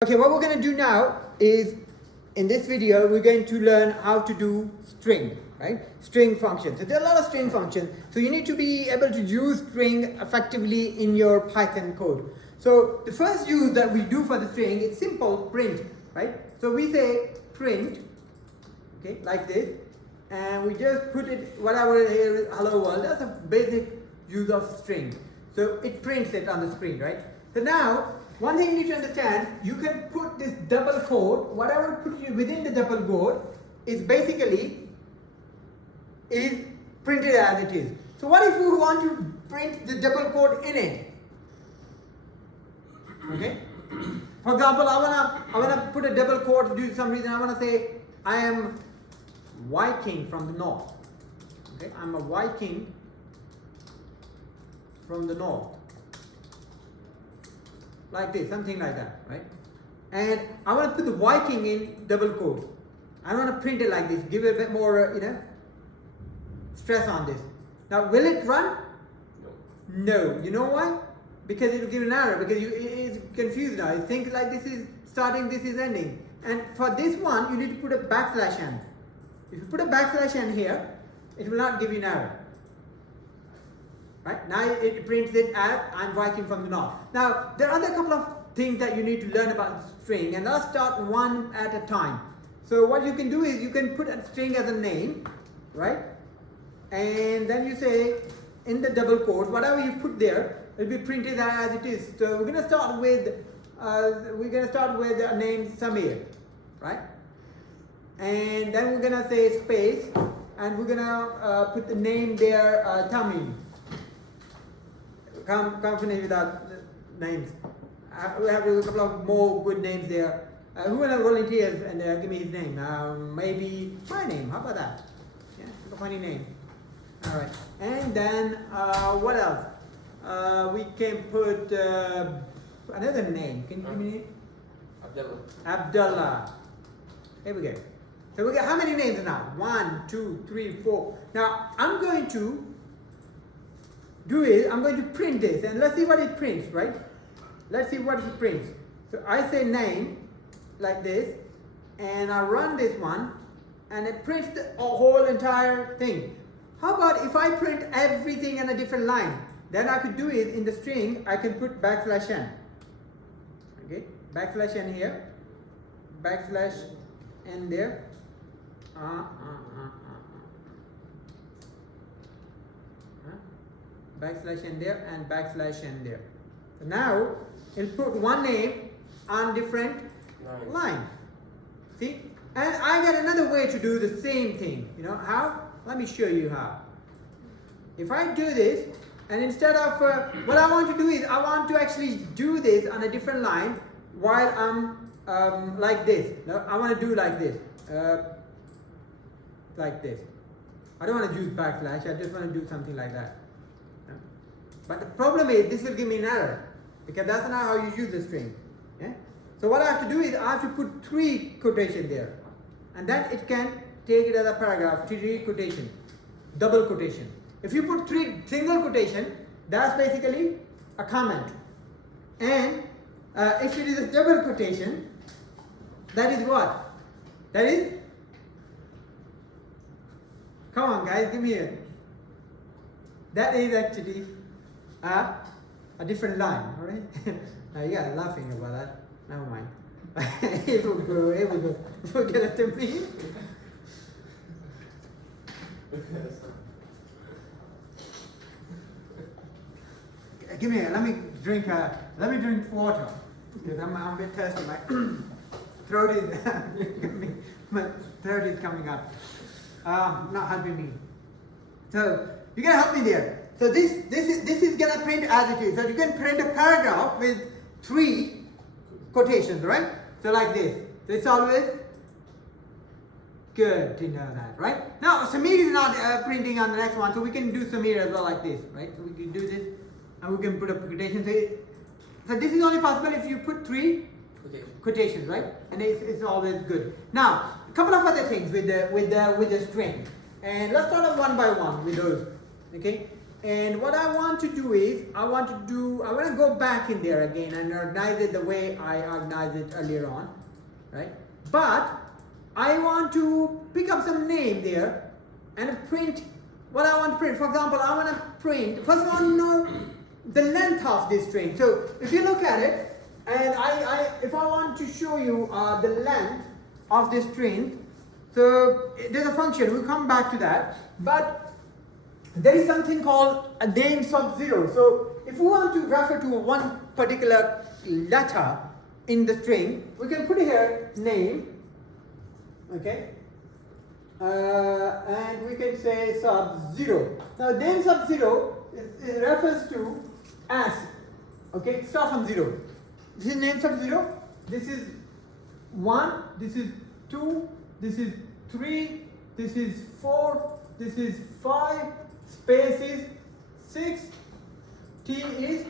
Okay, what we're going to do now is, in this video, we're going to learn how to do string, right? String functions. So there are a lot of string functions. So you need to be able to use string effectively in your Python code. So the first use that we do for the string is simple print, right? So we say print, okay, like this, and we just put it, whatever here is hello world. That's a basic use of string. So it prints it on the screen, right? So now, one thing you need to understand, you can put this double quote, whatever put you within the double quote is basically is printed as it is. So what if you want to print the double quote in it? Okay? For example, I wanna put a double quote due to some reason. I wanna say I am Viking from the north. Okay, I'm a Viking from the north. Like this, something like that, right? And I want to put the Viking in double quotes. I want to print it like this, give it a bit more, stress on this. Now, will it run? No. You know why? Because it will give an error, because it's confused now. It thinks like this is starting, this is ending. And for this one, you need to put a backslash n. If you put a backslash n here, it will not give you an error. Right? Now it prints it as I'm Viking from the north. Now there are other couple of things that you need to learn about the string, and let's start one at a time. So what you can do is you can put a string as a name, right? And then you say in the double quotes, whatever you put there will be printed as it is. So we're gonna start with a name Samir, right? And then we're gonna say space, and we're gonna put the name there Tamim. Can't finish without names. We have a couple of more good names there. Who will volunteer and give me his name? Maybe my name. How about that? Yeah, a funny name. All right. And then what else? We can put another name. Can you give me? Abdullah. Abdullah. Here we go. So we got how many names now? 1, 2, 3, 4. Now I'm going to I'm going to print this, and let's see what it prints, right? Let's see what it prints. So I say name like this, and I run this one, and it prints the whole entire thing. How about if I print everything in a different line? Then I could do it in the string. I can put backslash n. Okay, backslash n here, backslash n there. Backslash n there and backslash n there. So now it'll put one name on different line. See? And I got another way to do the same thing. You know how? Let me show you how. If I do this, and instead of what I want to do is I want to actually do this on a different line while I'm like this. No, I want to do like this. Like this. I don't want to use backslash, I just want to do something like that. But the problem is this will give me an error, because that's not how you use the string. Yeah? So what I have to do is I have to put 3 quotations there, and then it can take it as a paragraph, 3 quotation, double quotation. If you put 3 single quotation, that's basically a comment. And if it is a double quotation, that is what? That is, come on guys, give me a, that is actually a different line, alright? You guys are laughing about that. Never mind. It will go. Forget it to me. Give me let me drink water, because I'm a bit thirsty. My throat is coming up. Not helping me. So you gotta help me there. So this is gonna print as it is. So you can print a paragraph with 3 quotations, right? So like this. So it's always good to know that, right? Now Samir is not printing on the next one, so we can do Samir as well like this, right? So we can do this, and we can put a quotation. So this is only possible if you put 3 quotations, right? And it's always good. Now a couple of other things with the string, and let's start off one by one with those. Okay. And what I want to do is, I want to go back in there again and organize it the way I organized it earlier on, right? But I want to pick up some name there and print what I want to print. For example, I want to print, first I want to know the length of this string. So if you look at it, and if I want to show you the length of this string, so there's a function, we'll come back to that, but there is something called a name sub zero. So if we want to refer to one particular letter in the string, we can put here name, okay, and we can say sub zero. Now name sub zero is refers to as, okay, start from zero. This is name sub zero, this is 1, this is 2, this is 3, this is 4, this is 5, space is 6, T is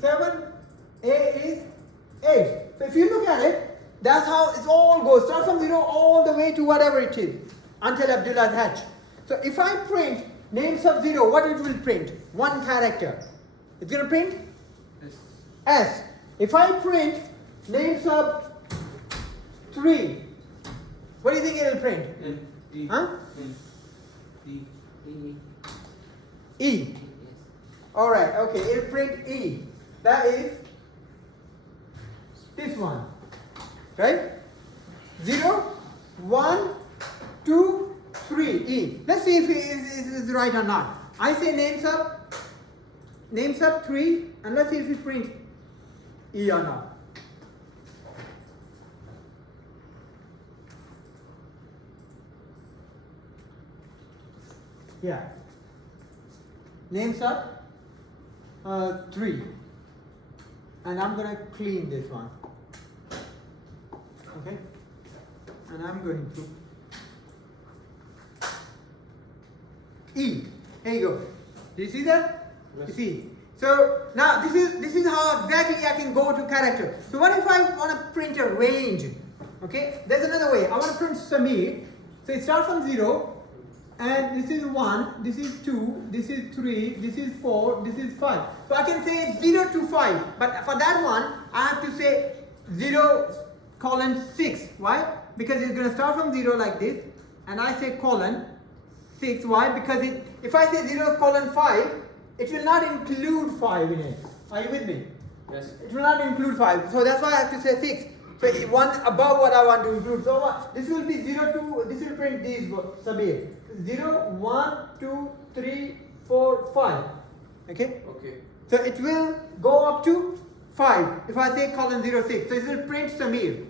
7, A is 8. So if you look at it, that's how it all goes. Start from 0 all the way to whatever it is, until Abdullah's hatch. So if I print name sub 0, what it will print? One character. It's going to print S. If I print name sub 3, what do you think it will print? E. Huh? E. E. Alright, okay, it will print E. That is this one. Right? 0, 1, 2, 3, E. Let's see if it is right or not. I say name sub 3, and let's see if it prints E or not. Yeah. Name sub 3. And I'm going to clean this one. Okay? And I'm going to E. There you go. Do you see that? Yes. You see? So now this is how exactly I can go to character. So what if I want to print a range? Okay? There's another way. I want to print Samir. So it starts from 0. And this is 1, this is 2, this is 3, this is 4, this is 5. So I can say 0 to 5. But for that one, I have to say 0 colon 6. Why? Because it's going to start from 0 like this. And I say colon 6. Why? Because if I say 0 colon 5, it will not include 5 in it. Are you with me? Yes. It will not include 5. So that's why I have to say 6. So one above what I want to include. So this will be 0 to, this will print these Sabir. 0, 1, 2, 3, 4, 5. Okay? Okay. So it will go up to 5. If I say colon 0, 6. So it will print Samir.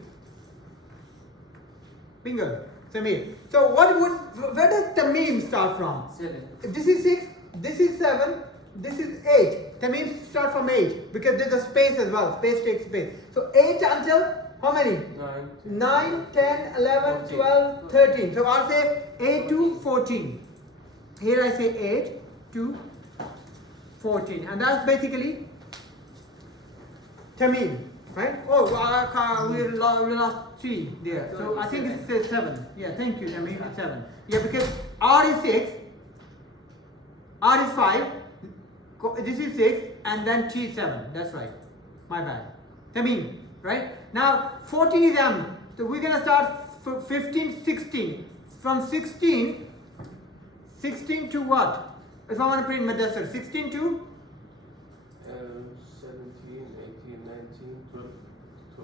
Bingo. Samir. So where does Tamim start from? 7. If this is 6, this is 7, this is 8. Tamim start from 8 because there's a space as well. Space takes space. So 8 until how many? 9, 10, 11, 14. 12, 13. So I'll say 8 to 14. Here I say 8 to 14. And that's basically Tamim. Right? Oh, we lost 3 there. So I think it's 7. Yeah, thank you, Tamim. It's 7. Yeah, because R is 6, R is 5, this is 6, and then T is 7. That's right. My bad. Tamim. Right? Now 14 is M. So we're gonna start 15, 16. From 16 to what? If I want to print Madassar, 16 to 17, 18, 19, 20.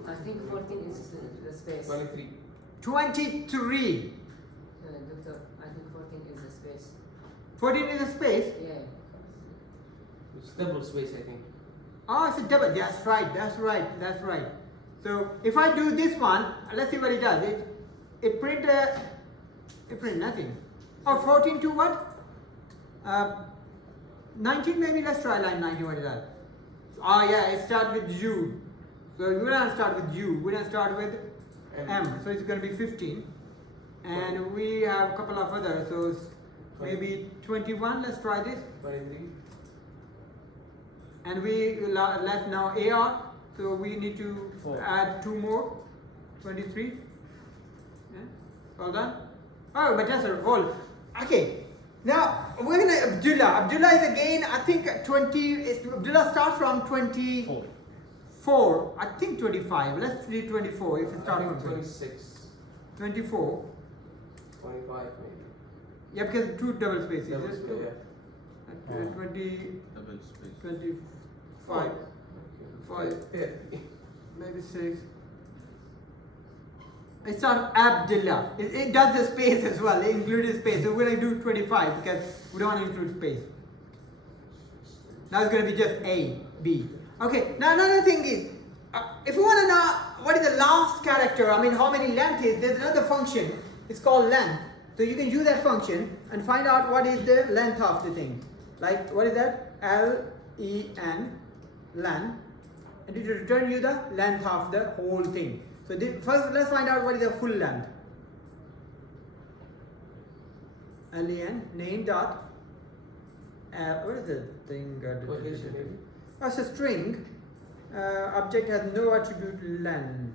I think 14 is the space. 23. 23. Doctor, I think 14 is the space. 14 is a space. Yeah. It's double space, I think. Oh, it's a double. That's right. That's right. That's right. So if I do this one, let's see what it does. It print nothing. Oh, 14 to what? 19 maybe. Let's try line 19. What is that? Oh yeah, it starts with U. So we're gonna start with U. We're gonna start with M. So it's gonna be 15, and we have a couple of others. So it's maybe 21. Let's try this. 23. And we left now AR. So we need to add 2 more. 23. Yeah. All done? Oh, but that's a whole. Okay. Now we're gonna Abdullah. Abdullah is again, I think 20. Abdullah starts from 24. I think 25. Let's do 24. If it starts from 26. 24. 25 maybe. Yeah, because two double spaces. Double Yes, space, two. yeah. 20, Double space. 25, Oh, 5, yeah. maybe 6. It's not Abdullah. It does the space as well. It includes space. So we're going to do 25 because we don't want to include space. Now it's going to be just A, B. Okay, now another thing is, if you want to know what is the last character, I mean how many length is, there's another function. It's called length. So you can use that function and find out what is the length of the thing. Like, what is that? L-E-N, length. And it will return you the length of the whole thing. So first let's find out what is the full length. Len name dot what is the thing? Cohesion maybe. Oh, it's a string. Object has no attribute len.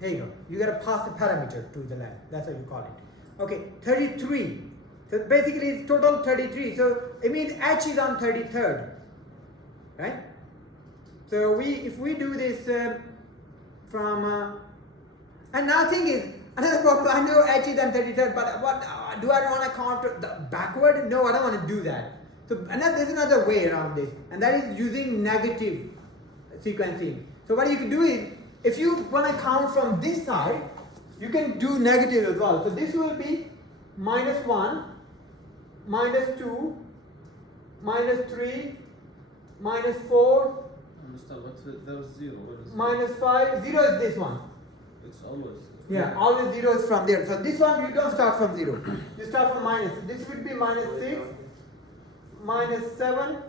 Here you go. You gotta pass a parameter to the len. That's what you call it. Okay, 33. So basically it's total 33. So it means h is on 33rd. Right? So if we do this from and now thing is another problem. I know h is on 33rd, but what do I want to count the backward? No, I don't want to do that. So there's another way around this, and that is using negative sequencing. So what you can do is, if you want to count from this side, you can do negative as well. So this will be -1, -2, -3, -4, Understand, but there is zero. What is -5. 0 is this one. It's always. Yeah, always 0 is from there. So this one you don't start from 0. You start from minus. This would be -6, -7,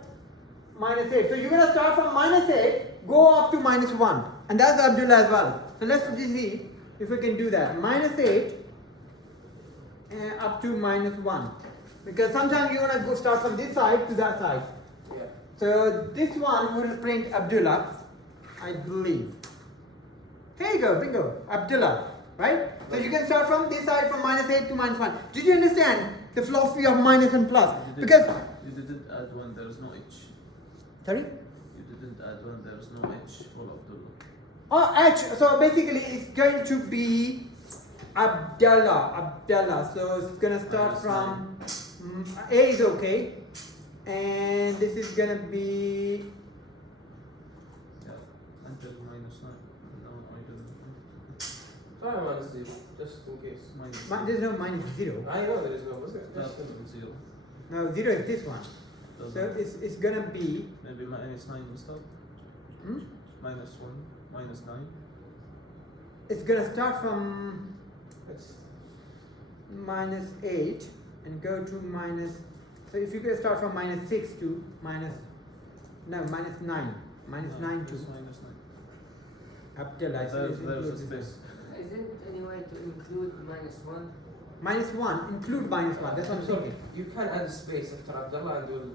-8. So you're gonna start from -8, go up to -1, and that's Abdullah as well. So let's see if we can do that. -8 up to -1, because sometimes you wanna go start from this side to that side. Yeah. So this one will print Abdullah, I believe. Here you go, bingo, Abdullah, right? So you can start from this side from -8 to -1. Did you understand the philosophy of minus and plus? Because You didn't add one, there is no H. sorry. You didn't add one, there is no H for Abdullah. Oh, H. So basically, it's going to be Abdullah. So it's gonna start from A is okay, and this is gonna be Yeah, until -9. No, I didn't. Try -0, just in case. there's no -0. I know there is no, but That's just zero. No, 0 is this one. So Doesn't- it's gonna be maybe -9 instead. hmm? -1, -9. It's gonna start from -8 and go to minus. So if you could start from -6 to -9, -9 to -9. Abdullah. So There's it's a includes space. Isn't any way to include -1? -1, include -1. That's what I'm saying. you can add space after Abdullah and it will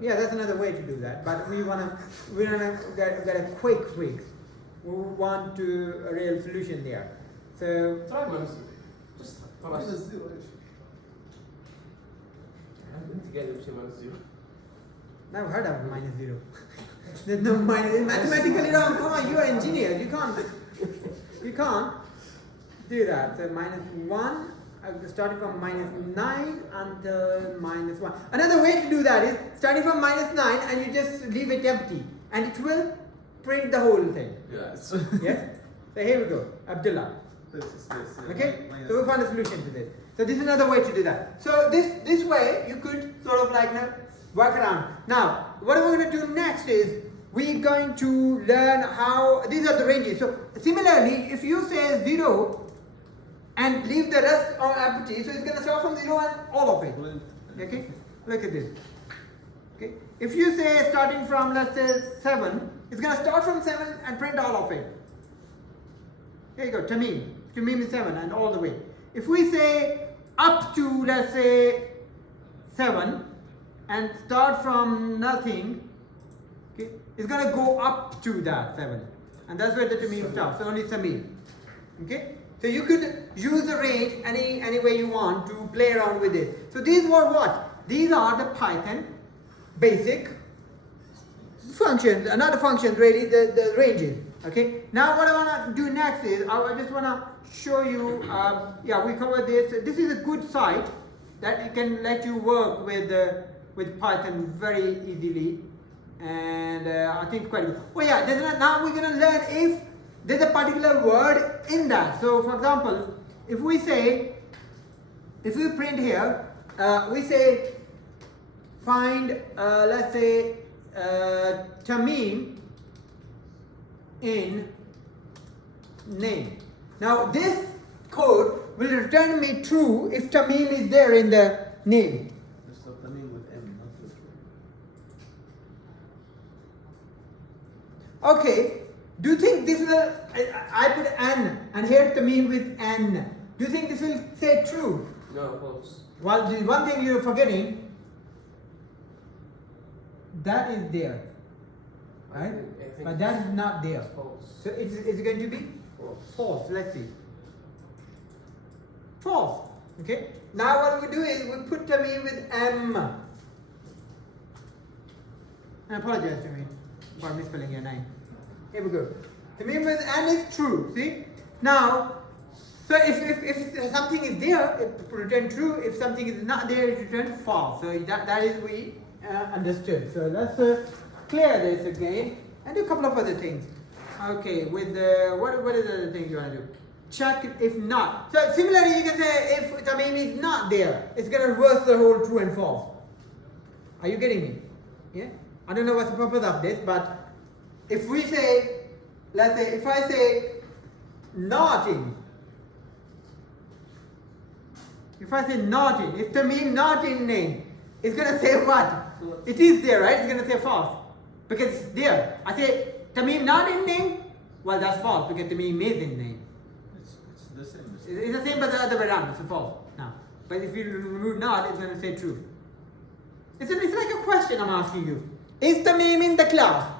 Yeah, that's another way to do that. But we wanna get a quick fix. We want to a real solution there. So try -0. Just خلاص. انت قاعد بشيء -0. Never heard of -0. There's no minus. It's mathematically wrong. Come on, you're an engineer. You can't do that. So -1. Starting from -9 until -1. Another way to do that is starting from -9 and you just leave it empty, and it will print the whole thing. Yes. Yes. So here we go, Abdullah. There's a space. Yeah. Okay. Minus- So we found a solution to this. So this is another way to do that. So this way you could sort of like work around. Now, what we're going to do next is we're going to learn how these are the ranges. So similarly, if you say 0 and leave the rest on empty, so it's going to start from 0 and all of it. Okay, look at this. Okay, if you say starting from, let's say 7, it's going to start from 7 and print all of it. Here you go, Tamim is 7 and all the way. If we say up to, let's say 7, and start from nothing, okay, it's gonna go up to that 7. And that's where the tamim starts. So only tamim. Okay? So you could use the range any way you want to play around with it. So these were what? These are the Python basic functions, not the functions really, the ranges. Okay? Now what I wanna do next is I just wanna show you yeah, we covered this. This is a good site that it can let you work with Python very easily, and I think quite good. Oh yeah, now we're gonna learn if there's a particular word in that. So for example, if we print here, we say find let's say tamim in name. Now this code will return me true if tamim is there in the name. Just stop tamim with M, not with Okay, do you think this will, I put n and here tamim with n. Do you think this will say true? No, false. Well, the one thing you're forgetting, that is there, right? I think But that is not there. it's false. So it's going to be False. false. Let's see. False. Okay. Now what we do is we put tamim with m. I apologize to me for misspelling your name. Here we go. Tamim with n is true. See? Now, so if something is there, it return true. If something is not there, it return false. So that is we understood. So let's clear this again and do a couple of other things. Okay, with the what is the other thing you want to do? Check if not. So similarly, you can say if tamim is not there, it's gonna reverse the whole true and false. Are you getting me? Yeah. I don't know what's the purpose of this, but if we say, let's say, if I say not in, if tamim not in name, it's gonna say what? It is there, right? It's gonna say false because it's there. I say tamim not in name, well that's false because tamim is in name. It's the same. It's the same but the other way around, it's false now. But if you remove not, it's gonna say true. It's like a question I'm asking you. Is tamim in the class?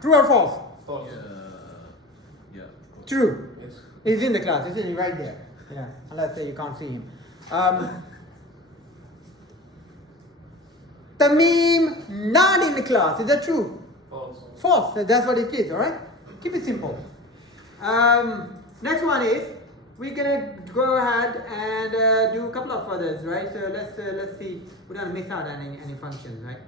True or false? False. Yeah. True. Yes. He's in the class, isn't he? Right there. Yeah. Let's say you can't see him. Tamim not in the class. Is that true? False. False. That's what it is. All right. Keep it simple. Next one is we're gonna go ahead and do a couple of others, right? So let's see. We don't miss out on any functions, right?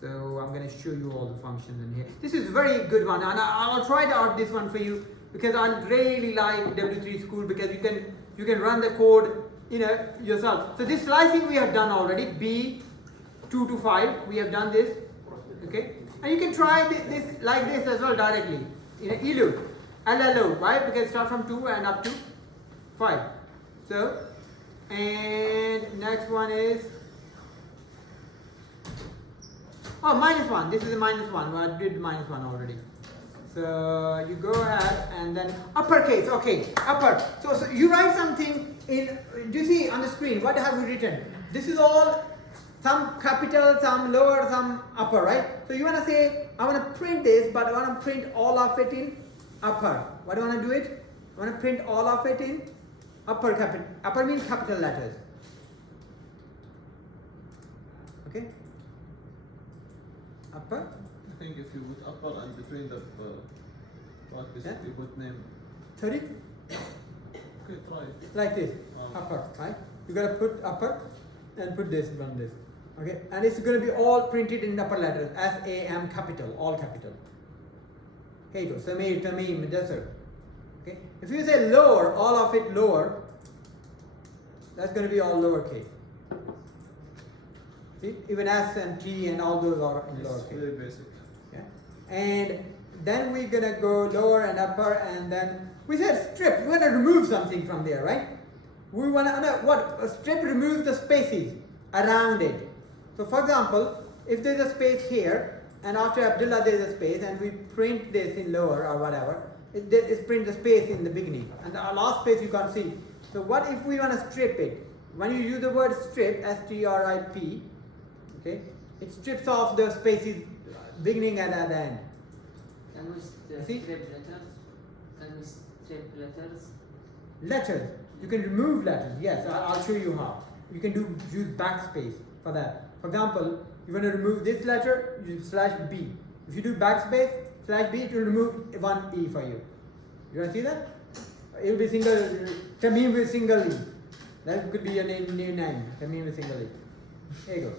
So I'm gonna show you all the functions in here. This is a very good one, and I'll try to out this one for you because I really like W3 School because you can run the code, yourself. So this slicing we have done already. B2 to 5 we have done this, okay? And you can try this like this as well directly. ELU, LLO, right? Because start from 2 and up to 5. So, and next one is -1. This is a -1. Well, I did -1 already. So you go ahead and then uppercase. Okay, upper. So you write something in. Do you see on the screen? What have we written? This is all some capital, some lower, some upper, right? So you want to say, I want to print this, but I want to print all of it in upper. What do you want to do it? I want to print all of it in upper capital. Upper means capital letters. Okay. Upper. I think if you put upper and between the practice, Yeah. if you put name. Sorry? Okay, try it. Like this. Upper, right? You gotta put upper and put this on this. Okay? And it's gonna be all printed in upper letters. SAM capital, all capital. Here you go. Samir, Tamim, Dasar. Okay? If you say lower, all of it lower, that's gonna be all lowercase. See? Even S and T and all those are in It's lowercase. very basic. Yeah. And then we're gonna go lower and upper, and then we said strip. We wanna remove something from there, right? We wanna what? A strip removes the spaces around it. So for example, if there's a space here, and after Abdullah there's a space, and we print this in lower or whatever, it prints the space in the beginning, and the last space you can't see. So what if we wanna strip it? When you use the word strip, S-T-R-I-P, okay, It strips off the spaces beginning and at the end. Can we See? strip letters? Can we strip letters? Letters. You can remove letters. Yes, I'll show you how. You can use backspace for that. For example, you want to remove this letter, you /B. If you do backspace /B, it will remove one E for you. You want to see that? It will be single. Tamim with single E. That could be your new name. Tamim with single E. There you go.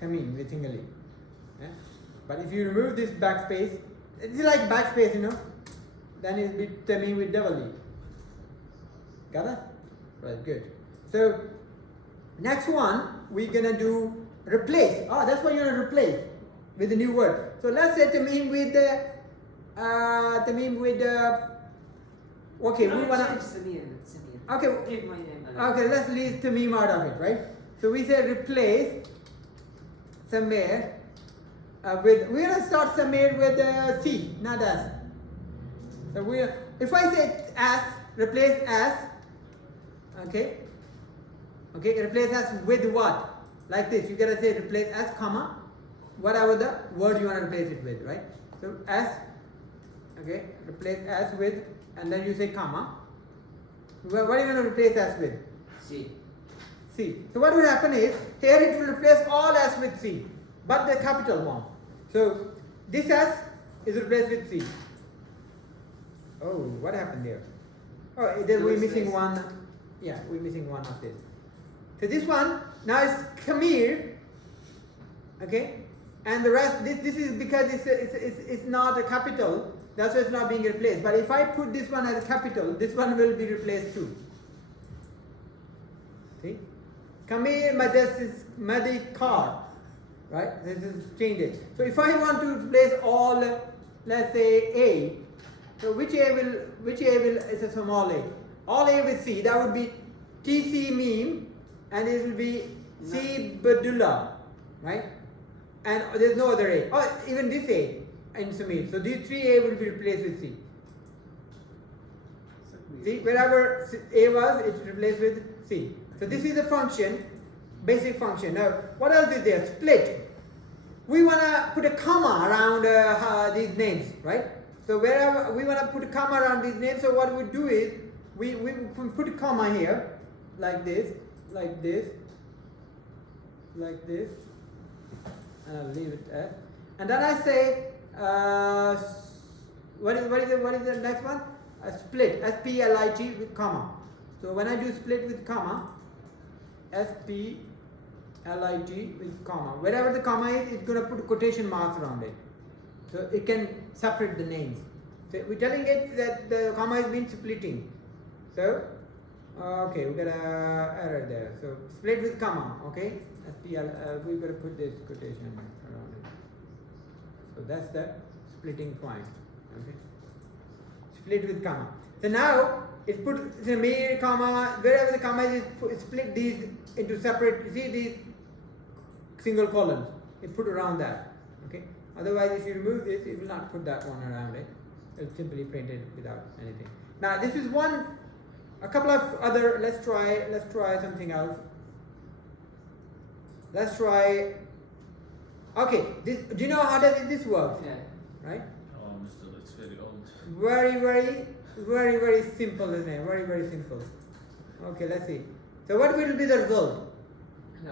Tamim with single E. Yeah? But if you remove this backspace, it's like backspace, you know. Then it will be Tamim with double E. Got that? Right, good. So next one we're gonna do replace. Oh, that's what you're gonna replace with the new word. So let's say Tamim with okay, we wanna Samir. okay. Give my name. Okay, let's leave Tamim out of it, right? So we say replace Samir with, we're gonna start Samir with C, not S. So if I say S, replace S, okay, replace S with what? Like this, you gotta say replace S, comma, whatever the word you wanna replace it with, right? So S, okay, replace S with, and then you say comma. What are you gonna replace S with? C. C. So what will happen is, here it will replace all S with C, but the capital one. So this S is replaced with C. Oh, what happened there? Oh, we're missing one. Yeah, we're missing one of this. So this one now is Kamir, okay, and the rest. This is because it's not a capital. That's why it's not being replaced. But if I put this one as a capital, this one will be replaced too. See? Kamir Madikar. Right? This is change it. So if I want to replace all, let's say A, so which A will is a small a. All A with C, that would be TC meme, and it will be C Badullah, right? And there's no other A. Or even this A in Samir. So these three A will be replaced with C. See, wherever A was, it's replaced with C. So this is a function, basic function. Now, what else is there? Split. We want to put a comma around these names, right? So wherever we want to put a comma around these names, so what we do is, we put a comma here, like this, like this, like this, and I'll leave it at. And then I say, what is the next one? A split, S-P-L-I-T with comma. So when I do split with comma, S-P-L-I-T with comma. Wherever the comma is, it's going to put quotation marks around it. So it can separate the names. So we're telling it that the comma has been splitting. So, okay, we got an error there. So split with comma, okay? We've got to put this quotation around it. So that's the splitting point. Okay? Split with comma. So now it put the mere comma, wherever the comma is, split these into separate. See these single columns. It put around that. Okay. Otherwise, if you remove this, it will not put that one around it. It will simply print it without anything. Now this is one. A couple of other. Let's try something else. Let's try. Okay. Do you know how does this work? Yeah. Right. Oh, Mr. That's very old. Very simple, isn't it? Very simple. Okay, let's see. So what will be the result?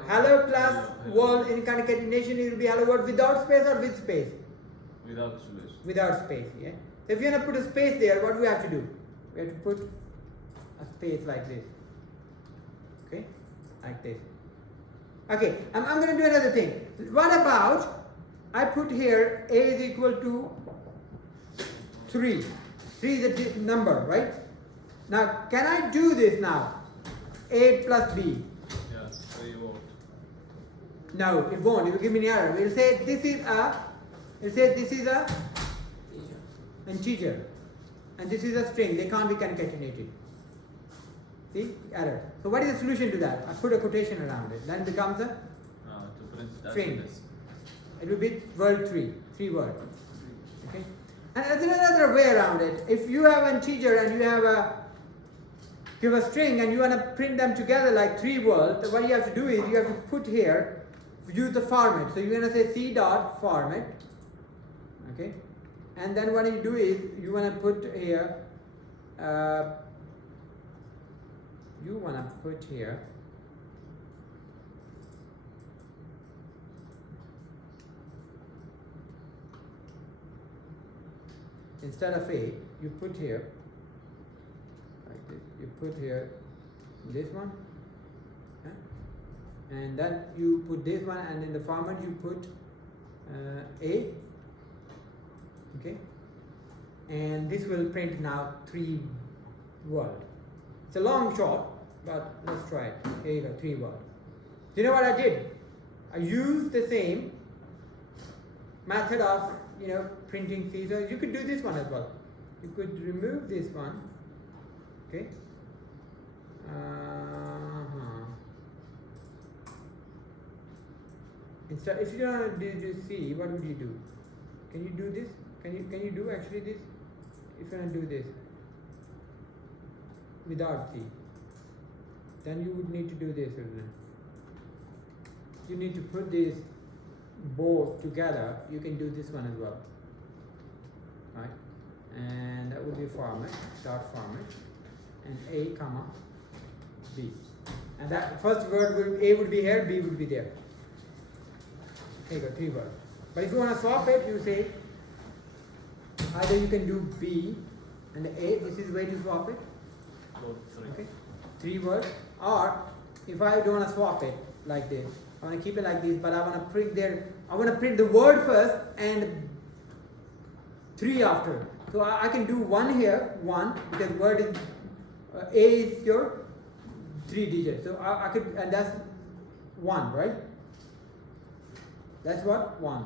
Hello plus world in concatenation, it will be hello world without space or with space? Without space. Without space, yeah. So if you want to put a space there, what do we have to do? We have to put a space like this. Okay? Like this. Okay, I'm going to do another thing. What about I put here A is equal to 3. 3 is a number, right? Now, can I do this now? A plus B. Yeah, so you won't. No, it won't. It will give me an error. It will say this is a integer. And this is a string. They can't be concatenated. See? Error. So what is the solution to that? I put a quotation around it. Then it becomes a To print that string. as It will be word 3. 3 word. Okay? And there's another way around it. If you have an integer and you have a string and you want to print them together like 3 words, what you have to do is you have to put here use the format. So you're gonna say C dot format, okay, and then what you do is you wanna put here, instead of A, you put here like this. You put here this one, and then you put this one, and in the format you put A, okay, and this will print now 3 word. It's a long shot, but let's try it. Here you go, 3 word. Do you know what I did? I used the same method of printing C. So you could do this one as well. You could remove this one, okay. Instead, if you don't do C, what would you do? Can you do this? Can you do actually this? If you don't do this without C, then you would need to do this, isn't it? You need to put these both together. You can do this one as well, right? And that would be format, dot format, and A comma B, and that first word will A would be here, B would be there. There you go, 3 words. But if you want to swap it, you say either you can do B and A. This is way to swap it. Okay, 3 words. Or if I don't want to swap it like this, I want to keep it like this, but I want to print the word first and 3 after. So I can do 1 here, 1, because word is A is your 3 digits. So I could, and that's 1, right? That's what? 1.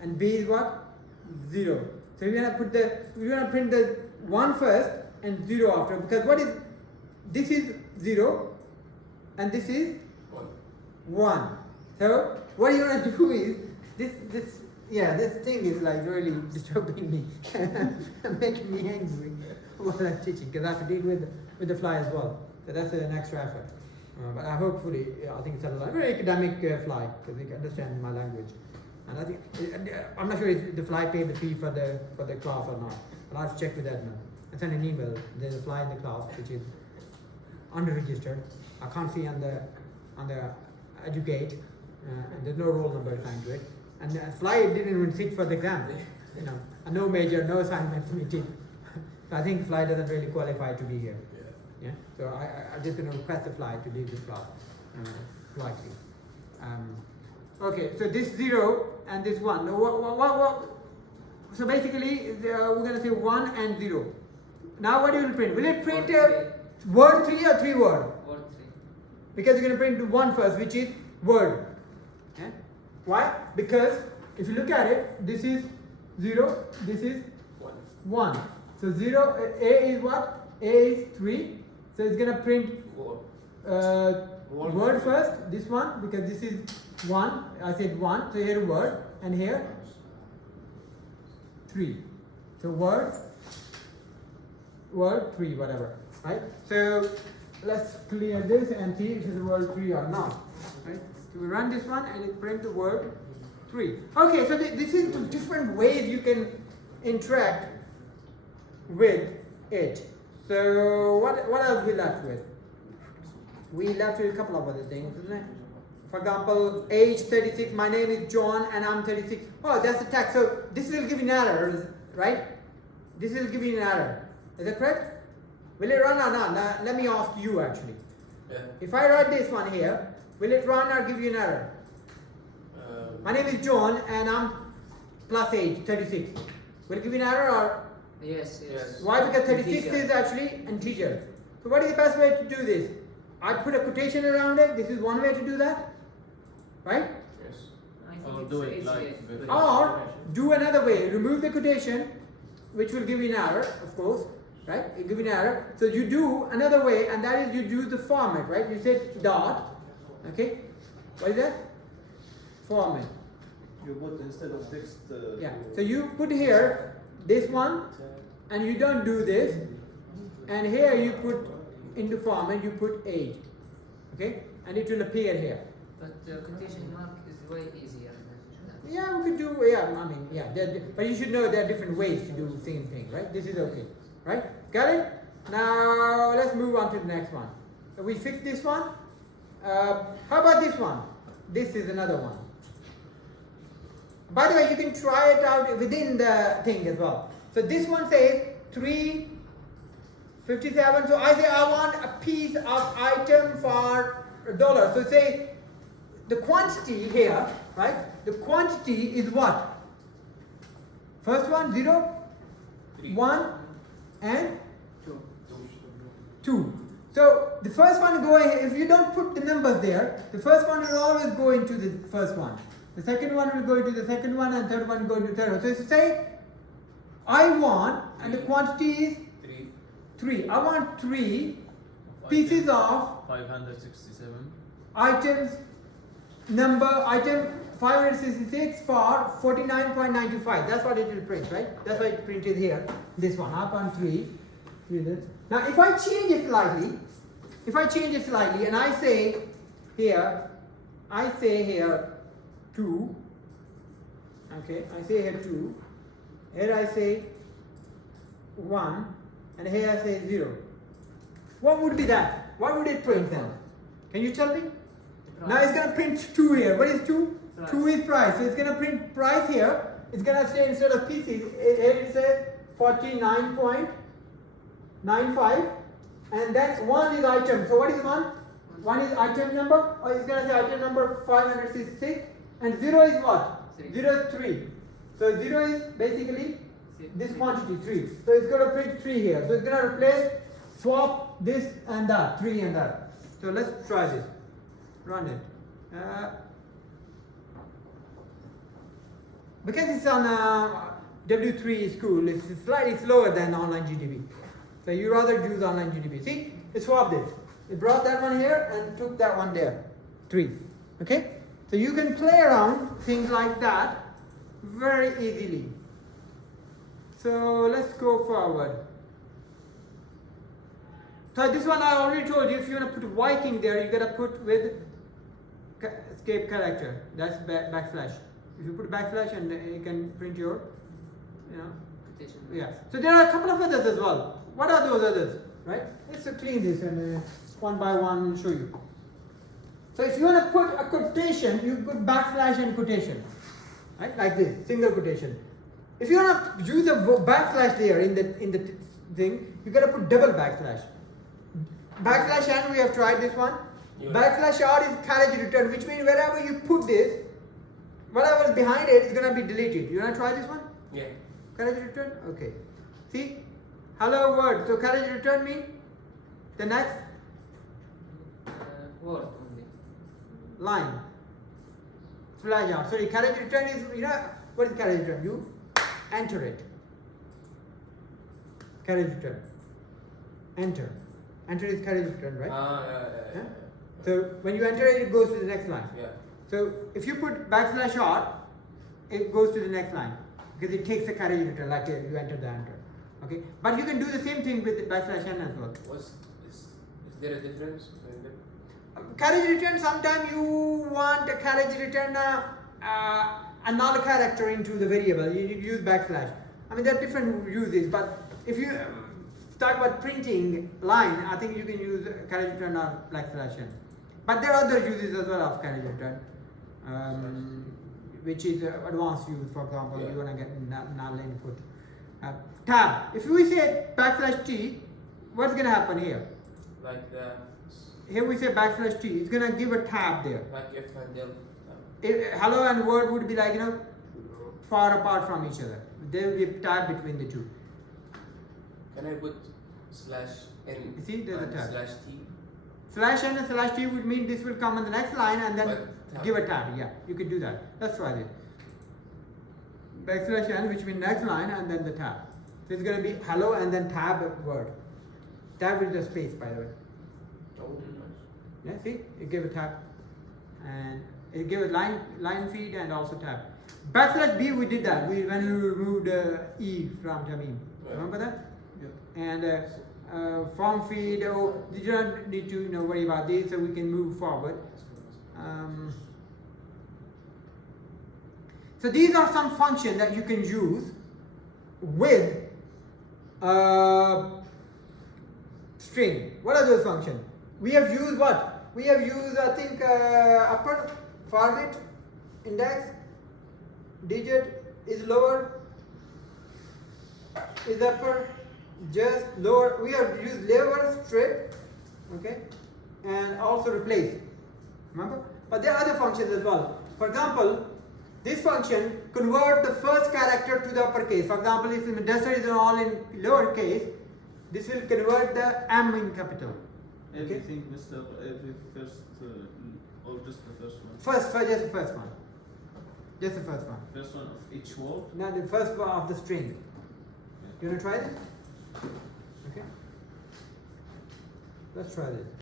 And B is what? 0. So we're gonna print the 1 first and 0 after, because this is 0 and this is 1. So what you want to do is this thing is like really disturbing me, making me angry while I'm teaching, because I have to deal with the fly as well. So that's an extra effort. But I hopefully, I think it's a very academic fly, because they can understand my language. And I think I'm not sure if the fly paid the fee for the class or not. But I have to check with Edmund. I sent an email. There's a fly in the class which is under-registered. I can't see on the educate, and there's no roll number assigned to it. And the fly didn't even sit for the exam. And no major, no assignment committee. So I think fly doesn't really qualify to be here. Yeah. So I'm just going to request the fly to leave this class politely. Okay. So this 0 and this 1. What? So basically, we're going to say 1 and 0. Now what will it print? Will it print word 3 or 3 word? Word 3. Because you're going to print 1 first, which is word. Yeah? Why? Because if you look at it, this is 0, this is 1. So 0, A is what? A is 3. So it's going to print word first, this one, because this is 1. I said 1, so here word, and here 3. So word 3, whatever, right? So let's clear this and see if it's word 3 or not, right? So we run this one and it prints the word 3. Okay, so this is the different ways you can interact with it. So what else we left with? We left with a couple of other things, isn't it? For example, age 36, my name is John and I'm 36. Oh, that's the text. So this will give you an error, right? This will give you an error. Is that correct? Will it run or not? Now, let me ask you actually. Yeah. If I write this one here, will it run or give you an error? My name is John and I'm plus age 36. Will it give you an error or? Yes. Why? Because 36 Integer. is actually integer. So what is the best way to do this? I put a quotation around it. This is one way to do that, right? Yes. I think Or it's do it easier like to before. Or do another way. Remove the quotation, which will give you an error, of course, right? It give you an error. So you do another way, and that is you do the format, right? You said dot, okay? What is that? Format. You put instead of text. Yeah. So you put here this one, and you don't do this, and here you put into format, you put age, okay? And it will appear here. But quotation mark is way easier than Yeah, we could do, yeah, I mean, yeah, but you should know there are different ways to do the same thing, right? This is okay, right? Got it? Now, let's move on to the next one. So we fixed this one. How about this one? This is another one. By the way, you can try it out within the thing as well. So this one says 357. So I say I want a piece of item for $1. So say the quantity here, right? The quantity is what? First one, 0, 1, and 2. So the first one go ahead, if you don't put the numbers there, the first one will always go into the first one. The second one will go into the second one, and third one go into the third one. So say I want, and the quantity is 3. I want 3 pieces of 567. items, item 566 for 49.95. That's what it will print, right? That's why it printed here. This one, up on 3. Now if I change it slightly, and I say here 2. Okay, I say here 2. Here I say 1, and here I say 0. What would be that? What would it print then? Can you tell me? Now it's gonna print 2 here. What is 2? Price. 2 is price. So it's gonna print price here. It's gonna say instead of pieces, here it says 49.95, and then 1 is item. So what is 1? 1 is item number, or it's gonna say item number 566, and 0 is what? 3. 0 is 3. So 0 is basically this quantity 3. So it's gonna print 3 here. So it's gonna swap this and that, 3 and that. So let's try this. Run it. Because it's on W3 school, it's slightly slower than online GDB. So you rather use online GDB. See, it swapped it. It brought that one here and took that one there. 3. Okay? So you can play around things like that very easily. So let's go forward. So this one I already told you, if you want to put Viking there, you gotta put with escape character. That's backslash. If you put backslash, and you can print your, quotation mark. yeah. So there are a couple of others as well. What are those others? Right? Let's clean this and one by one show you. So if you want to put a quotation, you put backslash and quotation, right? Like this, single quotation. If you want to use a backslash there in the thing, you gotta put double backslash. Backslash and we have tried this one. Yeah. Backslash R is carriage return, which means wherever you put this, whatever is behind it is gonna be deleted. You wanna try this one? Yeah. Carriage return? Okay. See? Hello world. So carriage return means the next Word only. line. Flash out. Sorry, carriage return is, what is carriage return? You enter it. Carriage return. Enter. Enter is carriage return, right? Yeah. So when you enter it, it goes to the next line. Yeah. So if you put backslash R, it goes to the next line because it takes the carriage return like you enter the enter. Okay, but you can do the same thing with backslash n as well. Is there a difference between them? Carriage return, sometimes you want a carriage return a null character into the variable. You use backslash. I mean there are different uses, but if you talk about printing line, I think you can use carriage return or backslash n. But there are other uses as well of carriage return, which is advanced use. For example, you want to get null input. Tab. If we say backslash t, what's going to happen here? Like the Here we say backslash t. It's going to give a tab there. like if and del. Hello and word would be like far apart from each other. There will be a tab between the two. Can I put slash n? You see, there's a and tab. slash t. Slash n and slash t would mean this will come on the next line and then But give a tab. Yeah, you could do that. Let's try this. Backslash n, which means next line and then the tab. So it's going to be hello and then tab word. Tab is the space, by the way. That would be nice. Yeah, see, it gave a tab, and it gave a line feed and also tab. Backslash b, we did that. When we removed e from Jamim. Yeah. Remember that? Yeah. And form feed. Oh, you don't need to worry about this, so we can move forward. So these are some functions that you can use with string. What are those functions? We have used what? We have used, I think, upper format, index, digit is lower, is upper, just lower. We have used lever, strip, okay, and also replace. Remember? But there are other functions as well. For example, this function convert the first character to the uppercase. For example, if the desert is all in lowercase, this will convert the M in capital. Okay? Everything, Mr. Every first, or just the first one? Just the first one. Just the first one. First one of each word? Now the first one of the string. You wanna try this? Okay. Let's try this.